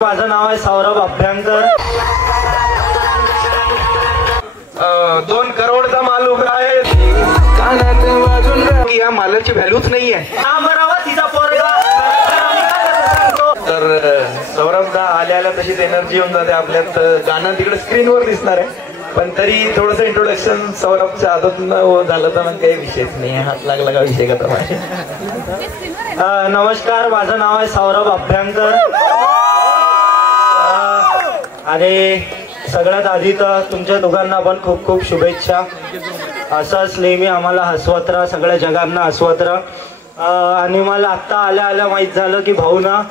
माझं नाव आहे सौरभ अभ्यंकर। 2 करोडचा माल उभा आहे, या मालाची व्हॅल्यूच नाही आहे। तर सौरभदा आल्या तशीच एनर्जी येऊन जाते आपल्यात। गाणं तिकडे स्क्रीनवर दिसणार आहे, पण तरी थोडंसं इंट्रोडक्शन सौरभच्या आदतनं झालं तर मग काही विषयच नाही, हात लागला का विषय का माझे। नमस्कार, माझं नाव आहे सौरभ अभ्यंकर आणि सगळ्यात आधी तर तुमच्या दोघांना पण खूप खूप शुभेच्छा। असंच नेहमी आम्हाला हसवत राहा, सगळ्या जगांना हसवत राहा। आणि मला आत्ता आल्या माहीत झालं की भाऊ ना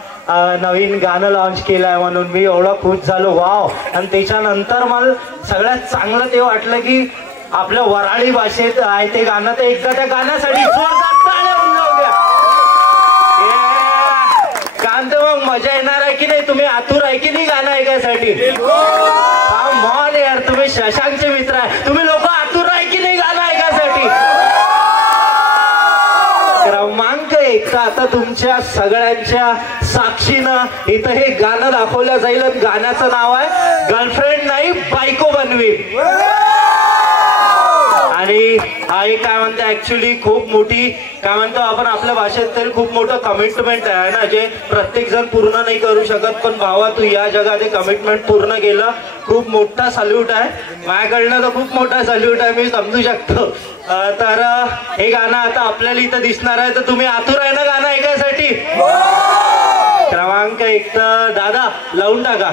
नवीन गाणं लॉन्च केलं आहे, म्हणून मी एवढा खुश झालो, वाव। आणि त्याच्यानंतर मला सगळ्यात चांगलं ते वाटलं की आपल्या वराळी भाषेत आहे ते गाणं, तर एकदा त्या गाण्यासाठी जोरदार टाळ्या वाजवून द्या। कांत मग मजा येणार आहे की नाही? तुम्ही आतुर आहे की नाही गाणं ऐकायसाठी? मॉन यार, तुम्ही शशांकचे मित्र आहे, तुम्ही लोक आतुर आहे की नाही गाणं ऐकायसाठी? क्रमांक 1 आता तुमच्या सगळ्यांच्या साक्षीनं इथं हे गाणं दाखवलं जाईल। गाण्याचं नाव आहे गर्लफ्रेंड नाही बायको बनवी। आणि हा एक काय म्हणते ऍक्च्युली खूप मोठी काय म्हणतो आपण आपल्या भाषेत तरी खूप मोठं कमिटमेंट आहे ना, जे प्रत्येक जण पूर्ण नाही करू शकत। पण भावा तू या जगात हे कमिटमेंट पूर्ण केलं, खूप मोठा सल्यूट आहे माझ्याकडनं, तर खूप मोठा सल्यूट आहे, मी समजू शकतो। तर हे गाणं आता आपल्याला इथं दिसणार आहे, तर तुम्ही आतुर आहे ना गाणं ऐकायसाठी? क्रमांक 1 तर दादा लावून टाका।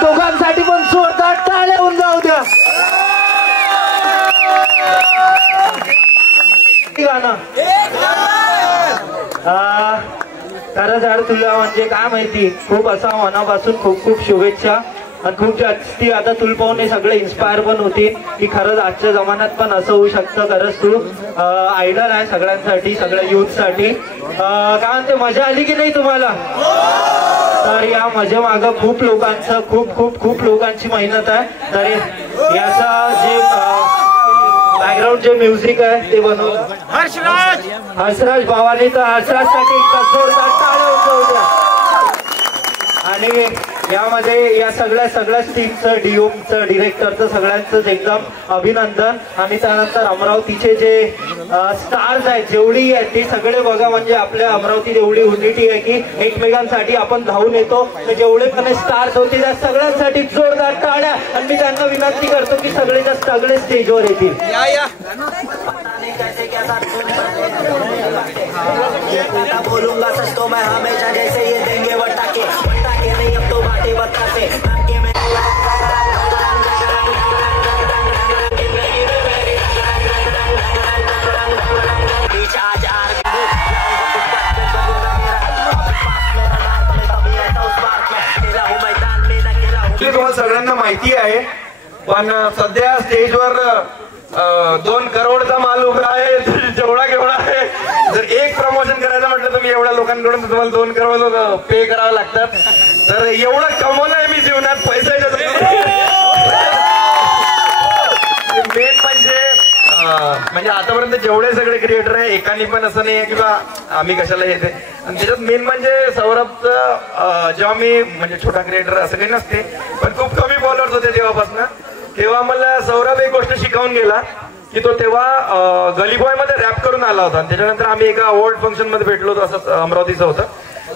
दोघांसाठी पण जोरदार टाळ्या होऊन जाऊ द्या। गाणं खरं झाड तुला म्हणजे काय माहिती, खूप असा मनापासून खूप खूप शुभेच्छा। आणि खूप जास्ती आता तुला पाहून हे सगळे इन्स्पायर पण होतील की खरंच आजच्या जमान्यात पण असं होऊ शकतं। खरंच तू आयडल आहे सगळ्यांसाठी, सगळ्या युथ साठी। काय म्हणते, मजा आली की नाही तुम्हाला? तर या मजे मागं खूप लोकांचं खूप लोकांची मेहनत आहे। तर याचा जे बॅकग्राऊंड जे म्युझिक आहे ते बनवलं हर्षराज भावानी, तर हर्षराजसाठी एकदा जोरदार टाळ्या वाजवू द्या। आणि यामध्ये या सगळ्या टीमचं, डीओचं, डिरेक्टरचं सगळ्यांचंच एकदम अभिनंदन। आणि त्यानंतर अमरावतीचे जे स्टार्स आहेत जेवढी आहेत ते सगळे बघा, म्हणजे आपल्या अमरावतीत एवढी युनिटी आहे की एकमेकांसाठी आपण धावून येतो। तर जेवढे पण स्टार्स होते त्या सगळ्यांसाठी जोरदार टाळ्या। आणि मी त्यांना विनंती करतो की सगळे स्टेजवर येतील। बोलूंगा सच तो मैं हमेशा जैसे ये देंगे वटाके नहीं अब तो बाटे बताते तुम्हाला सगळ्यांना माहिती आहे, पण सध्या स्टेजवर 2 करोडचा माल उभा आहे. जेवढा केवढा आहे, जर एक प्रमोशन करायचं म्हटलं तर मी एवढ्या लोकांकडून तुम्हाला 2 करोड पे करावं लागतात. तर एवढं कमवलंय मी जीवनात पैशाच्या मेन म्हणजे आतापर्यंत जेवढे सगळे क्रिएटर आहे एकाने पण असं नाही की बा आम्ही कशाला येते. आणि त्याच्यात मेन म्हणजे सौरभचं जेव्हा मी म्हणजे छोटा क्रिएटर असं काही नसते, पण खूप कमी फॉलोअर्स होते तेव्हापासून. तेव्हा मला सौरभ एक गोष्ट शिकवून गेला की तो तेव्हा गली बॉय मध्ये रॅप करून आला होता. त्याच्यानंतर आम्ही एका अवॉर्ड फंक्शन मध्ये भेटलो होतो, असं अमरावतीचं होतं.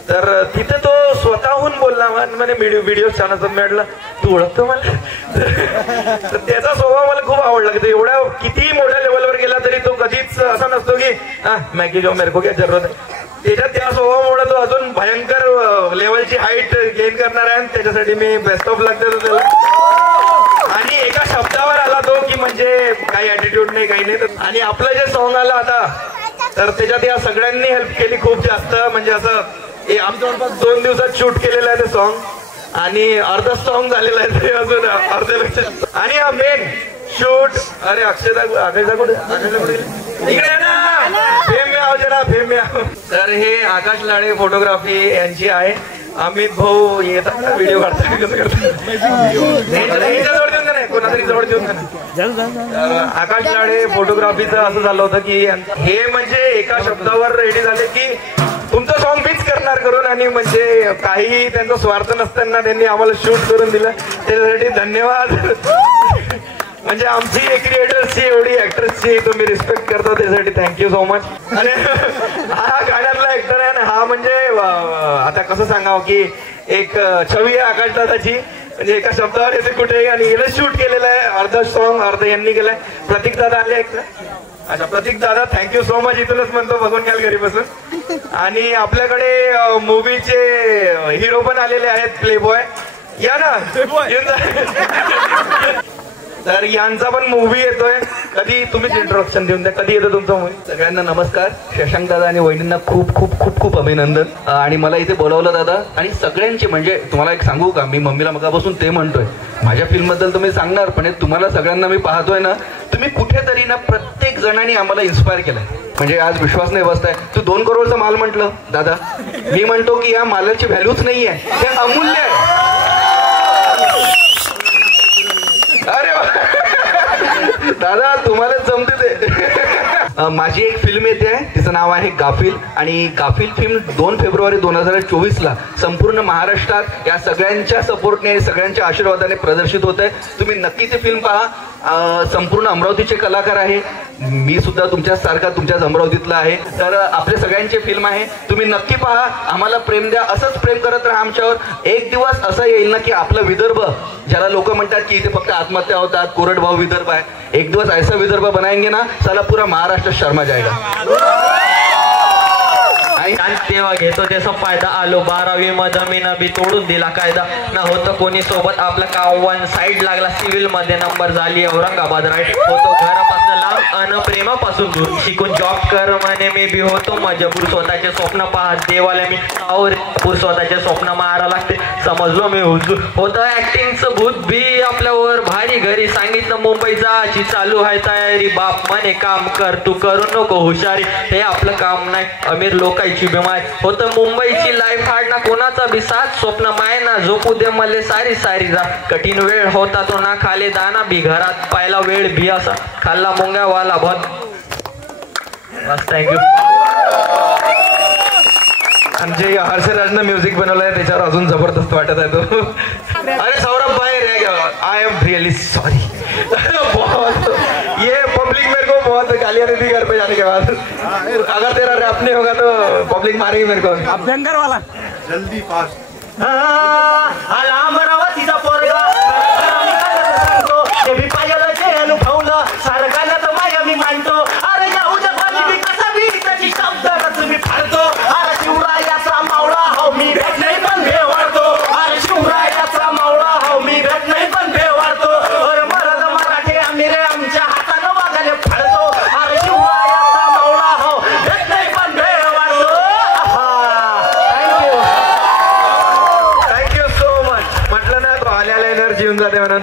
तर तिथे तो स्वतःहून बोलला म्हणे व्हिडिओ छान असतात. म्हटलं तू ओळखतो मला. तर त्याचा स्वभाव मला खूप आवडला की तो एवढ्या कितीही मोठ्या लेवलवर गेला तरी तो कधीच असा नसतो की मॅगी जो मेरे को क्या जरूरत आहे. त्याच्यात त्या स्वभावामुळे तो अजून भयंकर लेवलची हाईट गेन करणार आहे. त्याच्यासाठी मी बेस्ट ऑफ लक देतो त्याला. आणि एका शब्दावर आला तो की म्हणजे काही ऍटिट्यूड नाही काही नाही. आणि आपलं जे सॉन्ग आलं आता तर त्याच्यात या सगळ्यांनी हेल्प केली खूप जास्त. म्हणजे असं आमचं जवळपास 2 दिवसात शूट केलेलं आहे ते सॉन्ग, आणि अर्ध सॉन्ग झालेलं आहे ते अजून अर्ध्यापेक्षा. आणि हा मेन शूट अरे अक्षयदा कुठे इकडे ना फेम तर हे आकाश लाडे फोटोग्राफी यांची आहे. अमित भाऊ येतात ना व्हिडिओ काढतात कसं करतात जवळ देऊन का नाही कोणातरी जवळ देऊन का नाही. आकाश लाडे फोटोग्राफीचं असं झालं होतं की हे म्हणजे एका शब्दावर रेडी झाले की तुमचं सॉन्ग मीच करणार करून. आणि म्हणजे काही त्यांचा स्वार्थ नसताना त्यांनी आम्हाला शूट करून दिलं, त्याच्यासाठी धन्यवाद. म्हणजे आमची क्रिएटर्सची एवढी ऍक्टर्सची तुम्ही रिस्पेक्ट करता त्यासाठी थँक्यू सो मच. आणि हा गाण्यातला ऍक्टर आहे ना, हा म्हणजे आता कसं सांगावं की एक छवी आहे आकाश दादाची. म्हणजे एका शब्दावर येते कुठेही. आणि हिनं शूट केलेलं आहे, अर्ध सॉन्ग अर्ध यांनी केलंय. प्रतीक दादा आले एक. अच्छा प्रतीक दादा थँक्यू सो मच. इथूनच म्हणतो बघून घ्याल घरी बसून. आणि आपल्याकडे मूवीचे हिरो पण आलेले आहेत, प्ले बॉय या ना. तर यांचा पण मूवी येतोय, कधी तुम्हीच इंट्रोडक्शन देऊन द्या, कधी येतो तुमचा मूवी. सगळ्यांना नमस्कार. शशांक दादा आणि वहिनींना खूप खूप खूप खूप अभिनंदन. आणि मला इथे बोलावलं दादा. आणि सगळ्यांचे म्हणजे तुम्हाला एक सांगू का, मी मम्मीला मगापासून ते म्हणतोय माझ्या फिल्म बद्दल तुम्ही सांगणार, पण तुम्हाला सगळ्यांना मी पाहतोय ना, तुम्ही कुठेतरी ना प्रत्येक जणांनी आम्हाला इन्स्पायर केलंय. म्हणजे आज विश्वास नाही बसताय. तू 2 करोडचा माल म्हटलं दादा, मी म्हणतो की या मालाची व्हॅल्यूच नाहीये, हे अमूल्य आहे. अरे दादा तुम्हाला जमते ते. माझी एक फिल्म येते आहे, तिचं नाव आहे गाफिल. आणि गाफिल फिल्म 2 फेब्रुवारी 2024ला संपूर्ण महाराष्ट्रात या सगळ्यांच्या सपोर्टने आणि सगळ्यांच्या आशीर्वादाने प्रदर्शित होत आहे. तुम्ही नक्की ते फिल्म पहा. संपूर्ण अमरावतीचे कलाकार आहे, मी सुद्धा तुमच्यासारखा तुमच्याच अमरावतीतला आहे. तर आपल्या सगळ्यांचे फिल्म आहे, तुम्ही नक्की पहा. आम्हाला प्रेम द्या, असंच प्रेम करत राहा आमच्यावर. एक दिवस असं येईल ना की आपला विदर्भ, ज्याला लोक म्हणतात की इथे फक्त आत्महत्या होतात, कोरडभाऊ विदर्भ आहे, एक दिवस ऐसा विदर्भ बनाएंगे ना साला पूरा महाराष्ट्र शर्मा जाएगा. तेव्हा घेतो त्याचा फायदा. आलो 12वी मध्ये मी नबी तोडून दिला कायदा. न होतं कोणी सोबत आपला कावन साईड लागला सिव्हिल मध्ये नंबर झाली औरंगाबाद राईट. होतो घरापासून लांब अन प्रेमापासून दूर. शिकून जॉब कर म्हणे मी बी होतो मजबूर. स्वतःचे स्वप्न पाहत देवाला मी और स्वतःचे स्वप्न मारा लागते. समजलो मी हुजूर. होतं ऍक्टिंगचं भूत बी आपल्यावर भारी. घरी सांगितलं मुंबई जायची चालू आहे तयारी. बाप म्हणे काम कर तू करू नको हुशारी. हे आपलं काम नाही अमीर लोकांची बिमारी. होतं मुंबईची लाईफ हार्ड ना कोणाचा बी साथ. स्वप्न माय ना झोपू दे मले सारी सारी रात. कठीण वेळ होता तो ना खाले दाना बी. घरात पायला वेळ भी असा खाल्ला मुंग्यावाला भात. बस थँक्यू. आणि जे हर्षराजनं म्युझिक बनवलंय त्याच्यावर अजून जबरदस्त वाटत आहे तो. अरे सौरभ भाई आई एम रियली सॉरी. ये पब्लिक मेरे को बहुत गालियां देती घर पे जाने के बाद. अगर तेरा रैप नहीं होगा तो पब्लिक मारेगी मेरे को. अभ्यंकर वाला जल्दी फास्ट. अमरावतीचा पोरगा ते भी पाहिलं ते अनुभवलं सारं गाण्यात माया मी मांडतो. अरे या उद्या एनर्जी येऊन जाते म्हणून